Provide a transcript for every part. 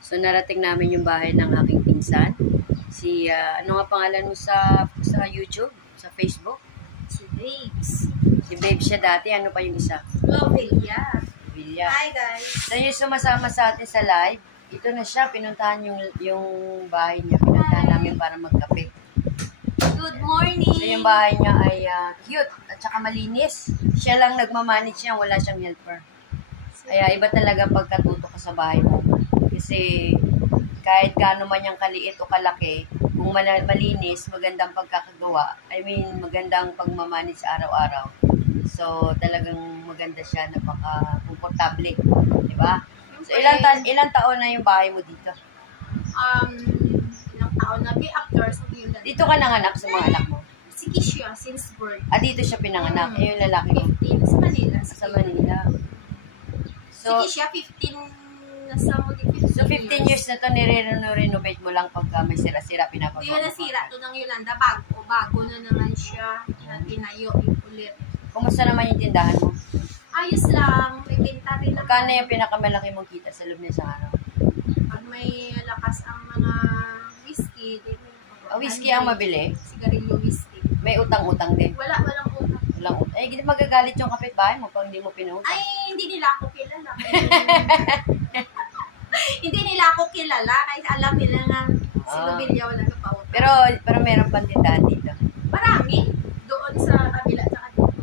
So, narating namin yung bahay ng aking pinsan. Si, ano nga pangalan mo sa YouTube? Sa Facebook? Si Babes. Si Babe siya dati. Ano pa yung isa? Villa. Villa. Hi guys. So, yung sumasama sa atin sa live, ito na siya. Pinuntahan yung bahay niya. Pinuntahan namin para magkape. Good morning. So, yung bahay niya ay cute at saka malinis. Siya lang nagmamanage niya. Wala siyang helper. Kaya iba talaga pagkatuto ka sa bahay mo. Kasi kahit gaano man yung kaliit o kalaki, kung malinis, magandang pagkakagawa, I mean, magandang pagmamanage araw-araw. So, talagang maganda siya, napaka-komportable. Diba? So, ilang taon na yung bahay mo dito? Ilang taon na. After, so yun. Dito ka nanganak sa mga anak mo? Sige siya, since birth. Dito siya pinanganak. Yung lalaki mo? 15, sa Manila. Sa Manila. So, sige siya, 15, nasa mo din 15 so 15 years na to, nire-renovate mo lang pagka may sira-sira, pinapagawa. Hindi na nasira to ng Yolanda. Bago na naman siya. Tinayo ulit. Kumusta naman yung tindahan mo? Ayos lang. May benta rin naman. Magkano yung pinakamalaki mong kita sa loob ng isang araw? Pag may lakas ang mga whiskey, din. Whiskey ang mabili? Sigarilyo whiskey. May utang-utang din? Walang utang. Walang utang. Ay, hindi magagalit yung kapitbahay mo pag hindi mo pinutang. Ay, hindi nila ako kilala. Hindi nila ako kilala. Kahit alam nila nga si Lobelia wala ka pa utang. Pero meron pang tindahan dito? Marami. Doon sa kabila.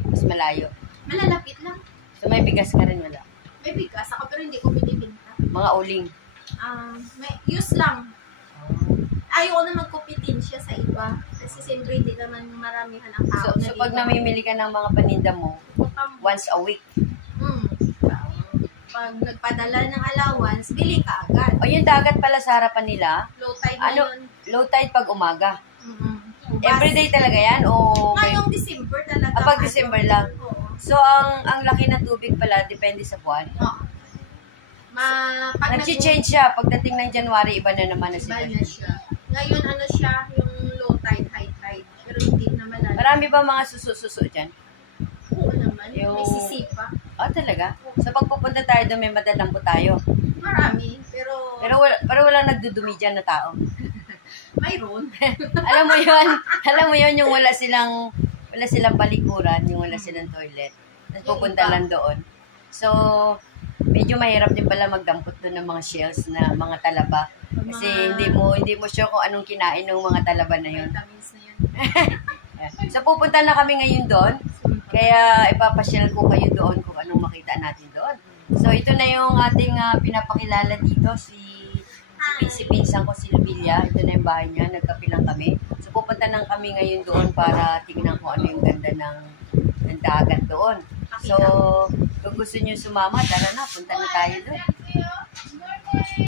Mas malayo? Malalapit lang. So may bigas ka rin wala? May bigas ako pero hindi ko binibinta. Mga uling? May use lang. Ayoko na magkompetensya sa iba. Kasi siyempre hindi naman maramihan ang tao. So pag namimili ka ng mga paninda mo, once a week? Pag nagpadala ng allowance, bili ka agad. O yung dagat pala sa harapan nila? Low tide na yun. Low tide pag umaga? Bas, Everyday talaga yan? O ngayong December talaga. pag December lang? Oo. So ang laki ng tubig pala, depende sa buwan? Oo. Nag-change siya. Pagdating ng January, iba na naman na Iba siya. na siya. Ngayon ano siya, yung low tide, high tide. Pero hindi naman alam. Marami ba mga suso din? Oo naman. Yung- May sisipa. Talaga? So pag pupunta tayo doon, may madadampo tayo. Marami. Pero Pero walang nagdudumi dyan na tao. mayroon. Alam mo yun, yung wala silang palikuran, yung wala silang toilet. Pupunta lang doon. So, medyo mahirap din pala magdampot doon ng mga shells na mga talaba. Kasi hindi mo sure kung anong kinain ng mga talaba na yun. Vitamins na yun. So, pupunta na kami ngayon doon. Kaya ipapasyal ko kayo doon kung anong makita natin doon. So, ito na yung ating pinapakilala dito, si pinsan ko, si Lobelia. Ito na yung bahay niya, nagkape lang kami. So, pupunta na kami ngayon doon para tingnan kung ano yung ganda ng dagat doon. So, kung gusto niyo sumama, tara na, punta na tayo doon.